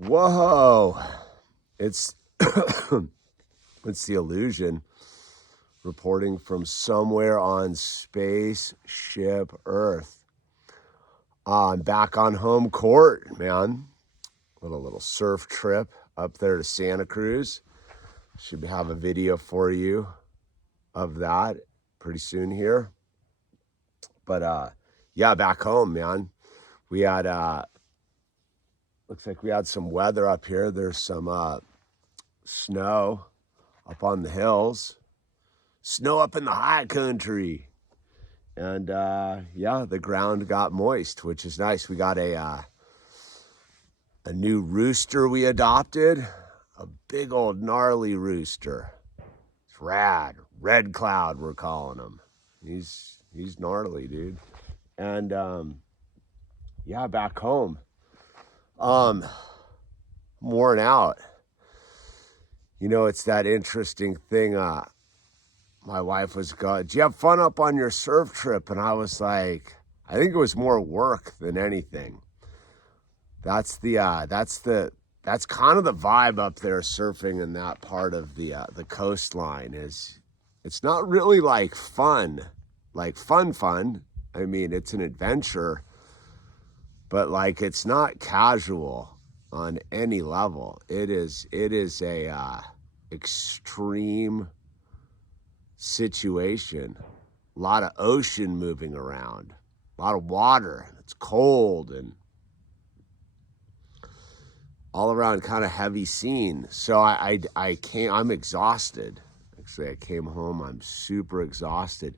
Whoa, it's it's the Illusion reporting from somewhere on spaceship Earth. I'm back on home court, man. Little surf trip up there to Santa Cruz. Should have a video for you of that pretty soon here. But yeah, back home, man. We had looks like we had some weather up here. There's some snow up on the hills, snow up in the high country, and yeah, the ground got moist, which is nice. We got a new rooster we adopted, a big old gnarly rooster. It's rad, Red Cloud we're calling him. He's gnarly, dude. And yeah, back home. Worn out. You know, it's that interesting thing. My wife was going, "Did you have fun up on your surf trip?" And I was like, I think it was more work than anything. That's kind of the vibe up there surfing in that part of the coastline. It's not really like fun. I mean, it's an adventure, but like it's not casual on any level. It is a extreme situation. A lot of ocean moving around, a lot of water. It's cold and all around kind of heavy scene. So I'm exhausted. Actually, I came home, I'm super exhausted.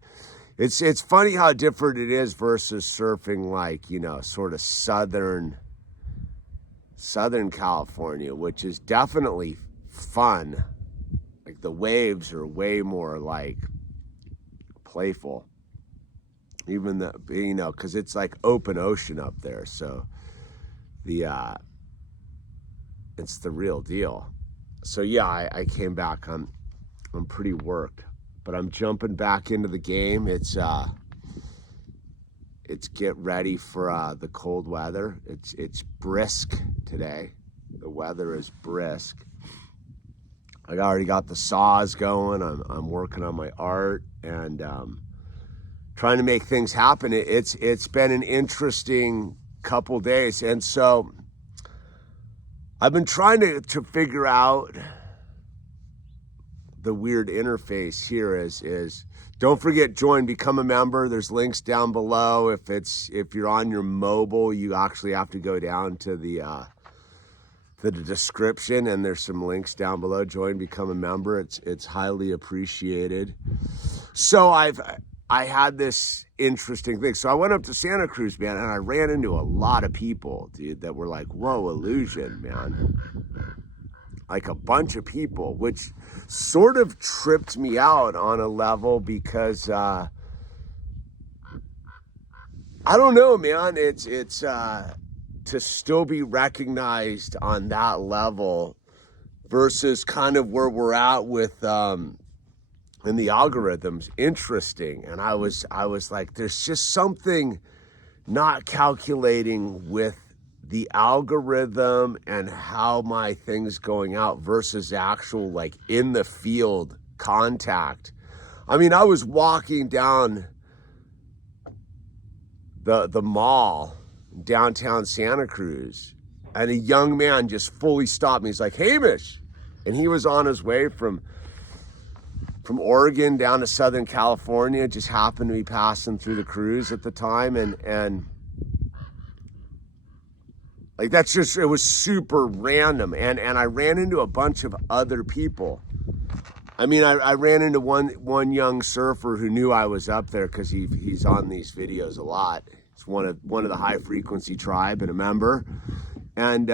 It's funny how different it is versus surfing like, you know, sort of Southern California, which is definitely fun. Like the waves are way more like playful. Even the, you know, because it's like open ocean up there. So it's the real deal. So yeah, I came back. I'm pretty worked, but I'm jumping back into the game. It's get ready for the cold weather. It's brisk today. The weather is brisk. I already got the saws going. I'm working on my art and trying to make things happen. It's been an interesting couple days, and so I've been trying to figure out the weird interface here is don't forget, become a member. There's links down below. If you're on your mobile, you actually have to go down to the description, and there's some links down below. Become a member. It's highly appreciated. So I had this interesting thing. So I went up to Santa Cruz, man, and I ran into a lot of people, dude, that were like, "Whoa, Illusion, man." Like a bunch of people, which sort of tripped me out on a level because I don't know, man. It's to still be recognized on that level versus kind of where we're at with in the algorithms. Interesting. And I was like, there's just something not calculating with the algorithm and how my thing's going out versus actual like in the field contact. I mean, I was walking down the mall downtown Santa Cruz, and a young man just fully stopped me. He's like, "Hamish," and he was on his way from Oregon down to Southern California. Just happened to be passing through the cruise at the time, and like that's just, it was super random, and I ran into a bunch of other people. I mean, I ran into one young surfer who knew I was up there because he's on these videos a lot. It's one of the high frequency tribe and a member, and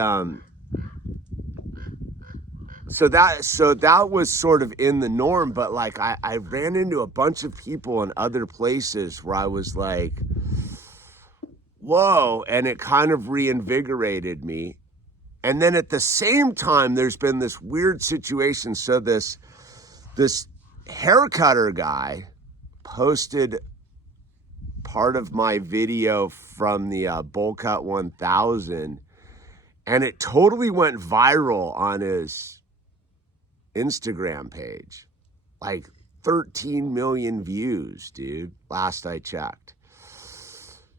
so that was sort of in the norm. But like I ran into a bunch of people in other places where I was like, whoa, and it kind of reinvigorated me. And then at the same time, there's been this weird situation. So this haircutter guy posted part of my video from the Bowl Cut 1000, And it totally went viral on his Instagram page. Like 13 million views, dude, last I checked.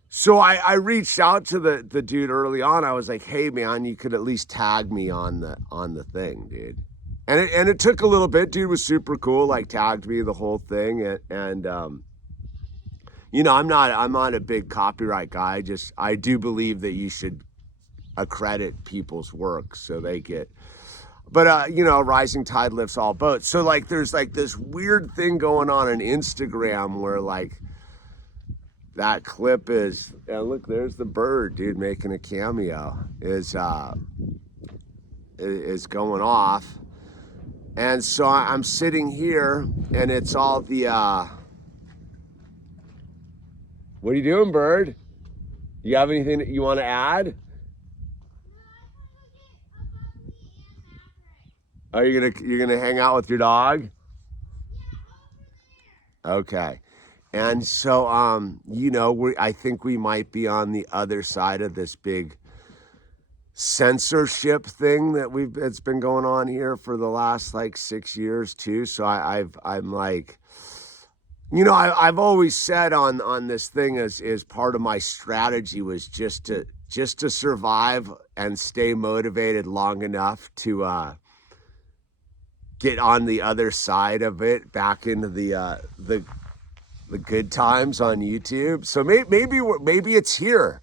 So I reached out to the dude early on. I was like, hey man, you could at least tag me on the thing, dude. And it took a little bit. Dude was super cool, like tagged me the whole thing. And you know, I'm not a big copyright guy. I do believe that you should accredit people's work so they get, but you know, rising tide lifts all boats. So like there's like this weird thing going on Instagram where like that clip is, and look, there's the bird, dude, making a cameo, is going off. And so I'm sitting here and it's all the what are you doing, bird? You have anything that you want to add? Oh, you're gonna hang out with your dog? Okay. And so you know, I think we might be on the other side of this big censorship thing that it's been going on here for the last like 6 years too. So I'm like, you know, I've always said on this thing as part of my strategy was just to survive and stay motivated long enough to get on the other side of it, back into the good times on YouTube. So maybe it's here.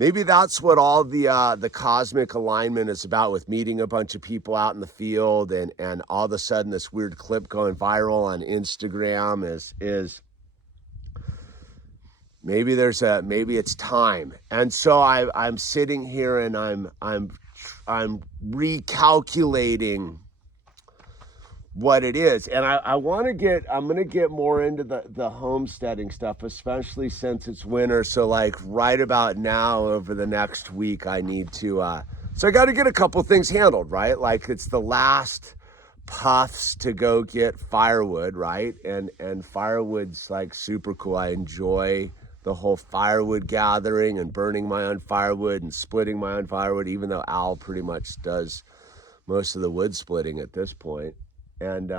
Maybe that's what all the cosmic alignment is about, with meeting a bunch of people out in the field and all of a sudden this weird clip going viral on Instagram is maybe it's time. And so I'm sitting here and I'm recalculating what it is. And I'm going to get more into the homesteading stuff, especially since it's winter. So like right about now, over the next week, I need to, so I got to get a couple things handled, right? Like it's the last puffs to go get firewood, right? And firewood's like super cool. I enjoy the whole firewood gathering and burning my own firewood and splitting my own firewood, even though Al pretty much does most of the wood splitting at this point. And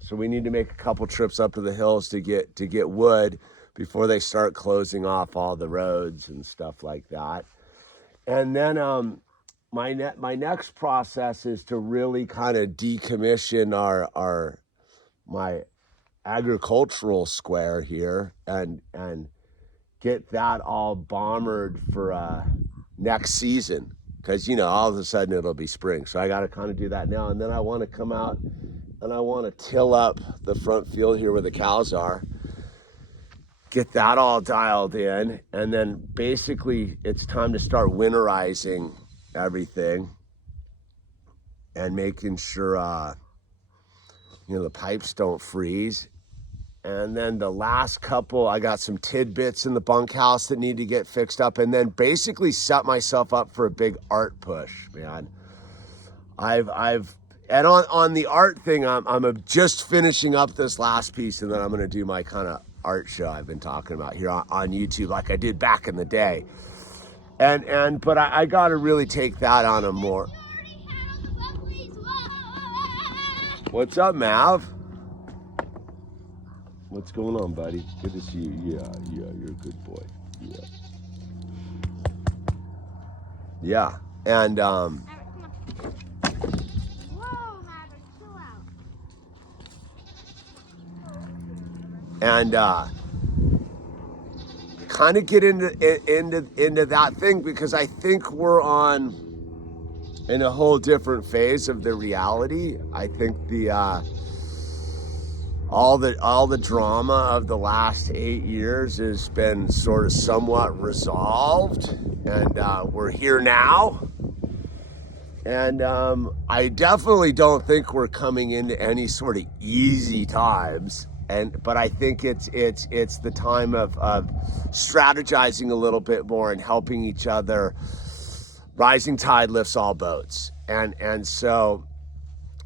so we need to make a couple trips up to the hills to get wood before they start closing off all the roads and stuff like that. And then my next process is to really kind of decommission my agricultural square here and get that all bombered for next season. Because, you know, all of a sudden it'll be spring. So I got to kind of do that now. And then I want to come out and I want to till up the front field here where the cows are. Get that all dialed in. And then basically it's time to start winterizing everything. And making sure, you know, the pipes don't freeze. And then the last couple, I got some tidbits in the bunkhouse that need to get fixed up, and then basically set myself up for a big art push, man. And on the art thing, I'm just finishing up this last piece, and then I'm gonna do my kind of art show I've been talking about here on YouTube, like I did back in the day. But I got to really take that on a more. What's up, Mav? What's going on, buddy? Good to see you. Yeah, you're a good boy. Yeah. And Whoa, Maverick, chill out. and kind of get into that thing, because I think we're in a whole different phase of the reality. I think all the drama of the last 8 years has been sort of somewhat resolved, and we're here now. And I definitely don't think we're coming into any sort of easy times. But I think it's the time of strategizing a little bit more and helping each other. Rising tide lifts all boats, and so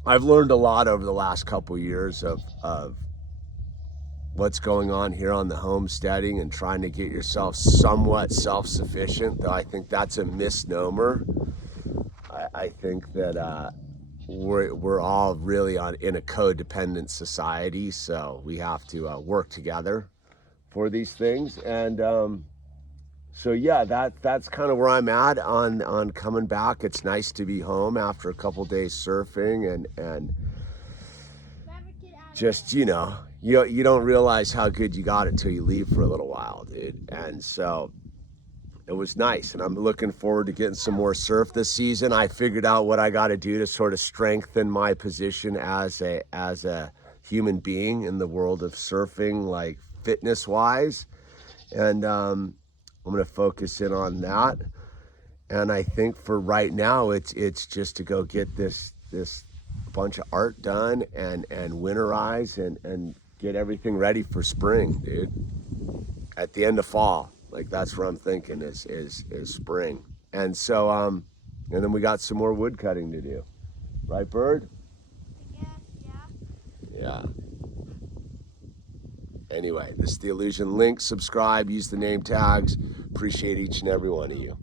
I've learned a lot over the last couple years of what's going on here on the homesteading and trying to get yourself somewhat self-sufficient, though I think that's a misnomer. I think that we're all really in a codependent society, so we have to work together for these things. And so yeah, that's kind of where I'm at on coming back. It's nice to be home after a couple days surfing and just, you know, you don't realize how good you got it till you leave for a little while, dude. And so it was nice, and I'm looking forward to getting some more surf this season. I figured out what I got to do to sort of strengthen my position as a human being in the world of surfing, like fitness wise, and I'm going to focus in on that. And I think for right now, it's just to go get this bunch of art done and winterize and get everything ready for spring, dude. At the end of fall, like that's what I'm thinking is spring. And so and then we got some more wood cutting to do, right, Bird? I guess, yeah. Yeah. Anyway, this is The Illusion. Link, subscribe, use the name tags. Appreciate each and every one of you.